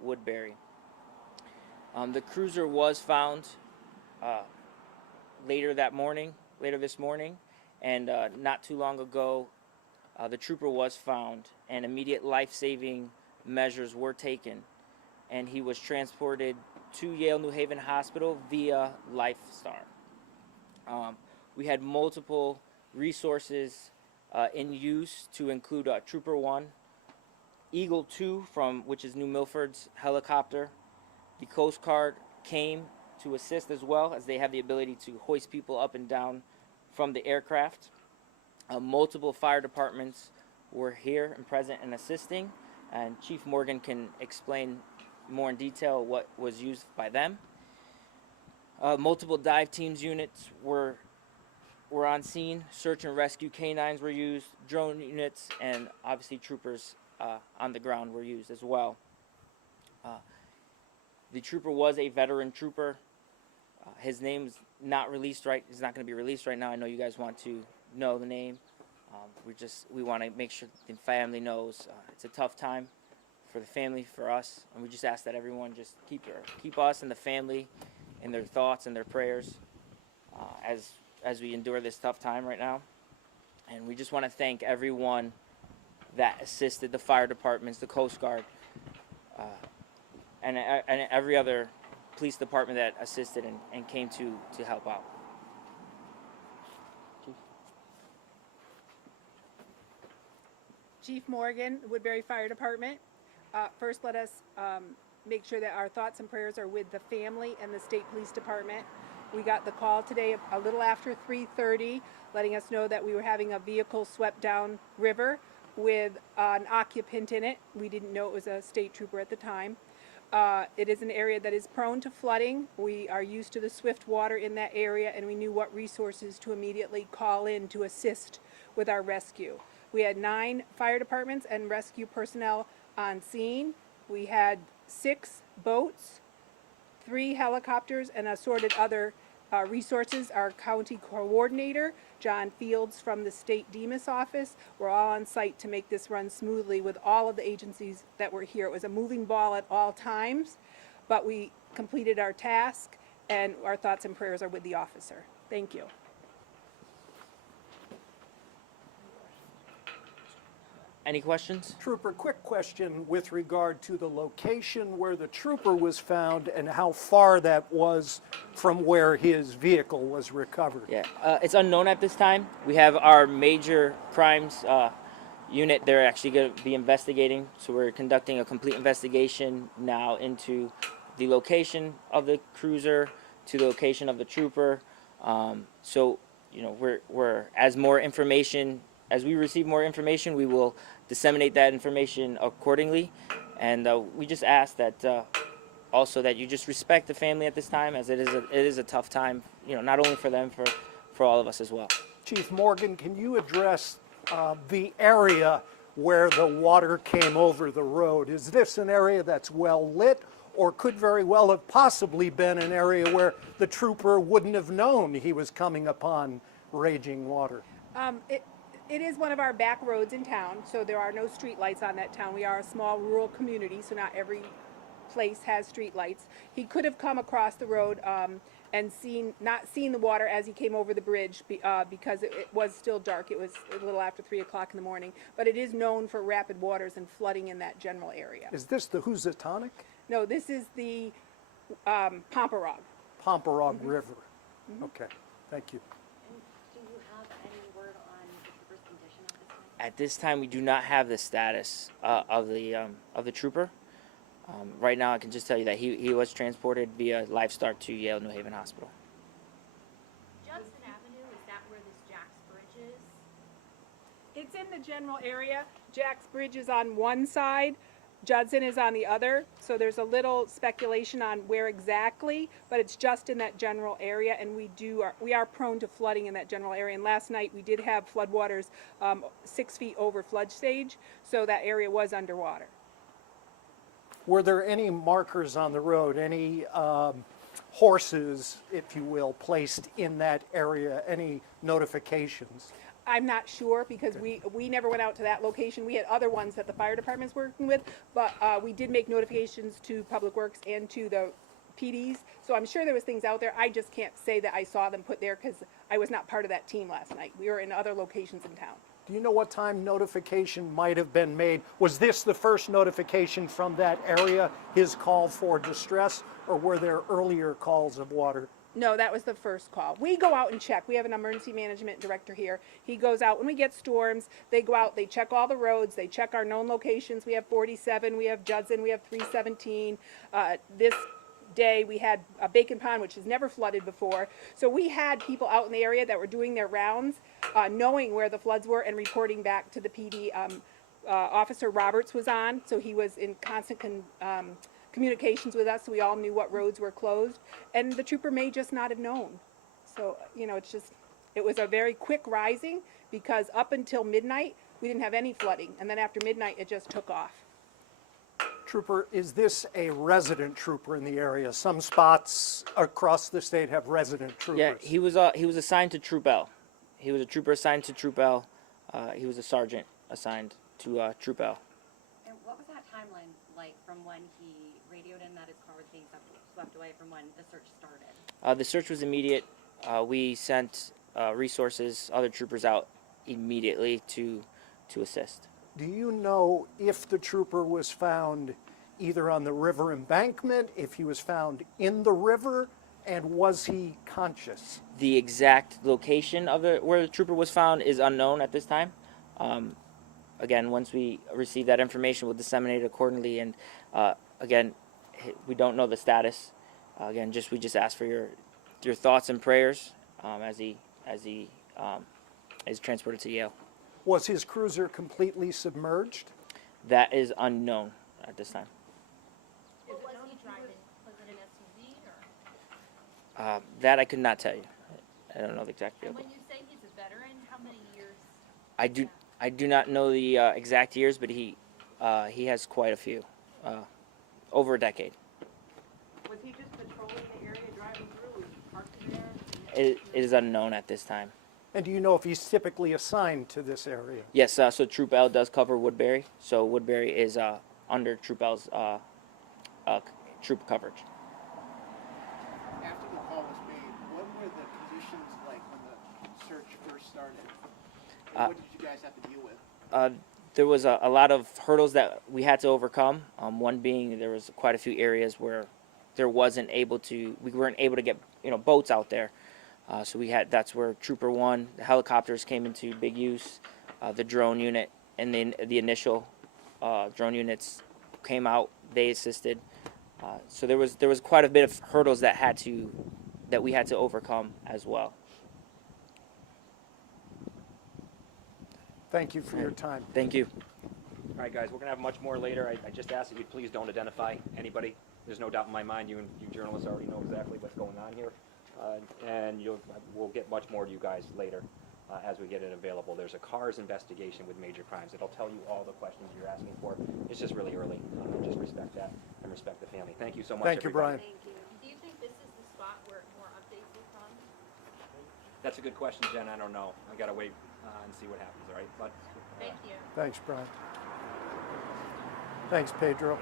Woodbury. The cruiser was found later this morning, and not too long ago, the trooper was found, and immediate life-saving measures were taken, and he was transported to Yale New Haven Hospital via Lifestar. We had multiple resources in use to include Trooper 1, Eagle 2 which is New Milford's helicopter. The Coast Guard came to assist as well, as they have the ability to hoist people up and down from the aircraft. Multiple fire departments were here and present and assisting, and Chief Morgan can explain more in detail what was used by them. Multiple dive teams units were on scene. Search and rescue canines were used, drone units, and obviously troopers on the ground were used as well. The trooper was a veteran trooper. His name's not released right. It's not going to be released right now. I know you guys want to know the name. We want to make sure the family knows. It's a tough time for the family, for us, and we just ask that everyone just keep us and the family in their thoughts and their prayers as we endure this tough time right now. And we just want to thank everyone that assisted, the fire departments, the Coast Guard, and every other police department that assisted and came to help out. Chief Morgan, Woodbury Fire Department. First, let us make sure that our thoughts and prayers are with the family and the State Police Department. We got the call today a little after 3:30, letting us know that we were having a vehicle swept down river with an occupant in it. We didn't know it was a state trooper at the time. It is an area that is prone to flooding. We are used to the swift water in that area, and we knew what resources to immediately call in to assist with our rescue. We had 9 fire departments and rescue personnel on scene. We had 6 boats, 3 helicopters, and assorted other resources. Our county coordinator, John Fields from the State DEMIS office, were all on site to make this run smoothly with all of the agencies that were here. It was a moving ball at all times, but we completed our task, and our thoughts and prayers are with the officer. Thank you. Any questions? Trooper, quick question with regard to the location where the trooper was found and how far that was from where his vehicle was recovered. Yeah, it's unknown at this time. We have our major crimes unit. They're actually going to be investigating, so we're conducting a complete investigation now into the location of the cruiser, to the location of the trooper. So, you know, as we receive more information, we will disseminate that information accordingly. And we just ask that also that you just respect the family at this time, as it is a tough time, you know, not only for them, for all of us as well. Chief Morgan, can you address the area where the water came over the road? Is this an area that's well lit, or could very well have possibly been an area where the trooper wouldn't have known he was coming upon raging water? It is one of our back roads in town, so there are no street lights on that town. We are a small rural community, so not every place has street lights. He could have come across the road and not seen the water as he came over the bridge because it was still dark. It was a little after 3 o'clock in the morning, but it is known for rapid waters and flooding in that general area. Is this the Housatonic? No, this is the Pomparog. Pomparog River. Okay, thank you. Do you have any word on the trooper's condition at this time? At this time, we do not have the status of the trooper. Right now, I can just tell you that he was transported via Lifestar to Yale New Haven Hospital. Judson Avenue, is that where this Jack's Bridge is? It's in the general area. Jack's Bridge is on one side, Judson is on the other, so there's a little speculation on where exactly, but it's just in that general area, and we are prone to flooding in that general area. And last night we did have floodwaters 6 feet over flood stage, so that area was underwater. Were there any markers on the road, any horses, if you will, placed in that area, any notifications? I'm not sure because we never went out to that location. We had other ones that the fire department's working with, but we did make notifications to Public Works and to the PDs. So I'm sure there was things out there. I just can't say that I saw them put there because I was not part of that team last night. We were in other locations in town. Do you know what time notification might have been made? Was this the first notification from that area, his call for distress, or were there earlier calls of water? No, that was the first call. We go out and check. We have an emergency management director here. He goes out when we get storms. They go out, they check all the roads, they check our known locations. We have 47, we have Judson, we have 317. This day we had a Bacon Pond, which has never flooded before. So we had people out in the area that were doing their rounds, knowing where the floods were and reporting back to the PD. Officer Roberts was on, so he was in constant communications with us, so we all knew what roads were closed, and the trooper may just not have known. So, you know, it was a very quick rising because up until midnight, we didn't have any flooding, and then after midnight, it just took off. Trooper, is this a resident trooper in the area? Some spots across the state have resident troopers. Yeah, he was assigned to Troop L. He was a trooper assigned to Troop L. He was a sergeant assigned to Troop L. And what was that timeline like from when he radioed in that his car was being swept away from when the search started? The search was immediate. We sent resources, other troopers out immediately to assist. Do you know if the trooper was found either on the river embankment, if he was found in the river, and was he conscious? The exact location of where the trooper was found is unknown at this time. Again, once we receive that information, we'll disseminate it accordingly. And again, we don't know the status. Again, we just ask for your thoughts and prayers as he is transported to Yale. Was his cruiser completely submerged? That is unknown at this time. What was he driving? Was it an SUV or? That I could not tell you. I don't know the exact And vehicle. when you say he's a veteran, how many years? I do not know the exact years, but he has quite a few, over a decade. Was he just patrolling the area, driving through, was he parked there? It is unknown at this time. And do you know if he's typically assigned to this area? Yes, so Troop L does cover Woodbury, so Woodbury is under Troop L's troop coverage. After the call was made, what were the conditions like when the search first started? And what did you guys have to deal with? There was a lot of hurdles that we had to overcome. One being there was quite a few areas where we weren't able to get boats out there. So that's where Trooper 1, the helicopters came into big use, the drone unit, and then the initial drone units came out. They assisted. So there was quite a bit of hurdles that we had to overcome as well. Thank you for your time. Thank you. All right, guys, we're going to have much more later. I just ask that you please don't identify anybody. There's no doubt in my mind you journalists already know exactly what's going on here. And we'll get much more to you guys later as we get it available. There's a CARS investigation with major crimes. It'll tell you all the questions you're asking for. It's just really early. Just respect that and respect the family. Thank you so much, Thank you, everybody. Brian. Thank you. Do you think this is the spot where more updates will come? That's a good question, Jen. I don't know. I got to wait and see what happens, all right? But Thank you. Thanks, Brian. Thanks, Pedro.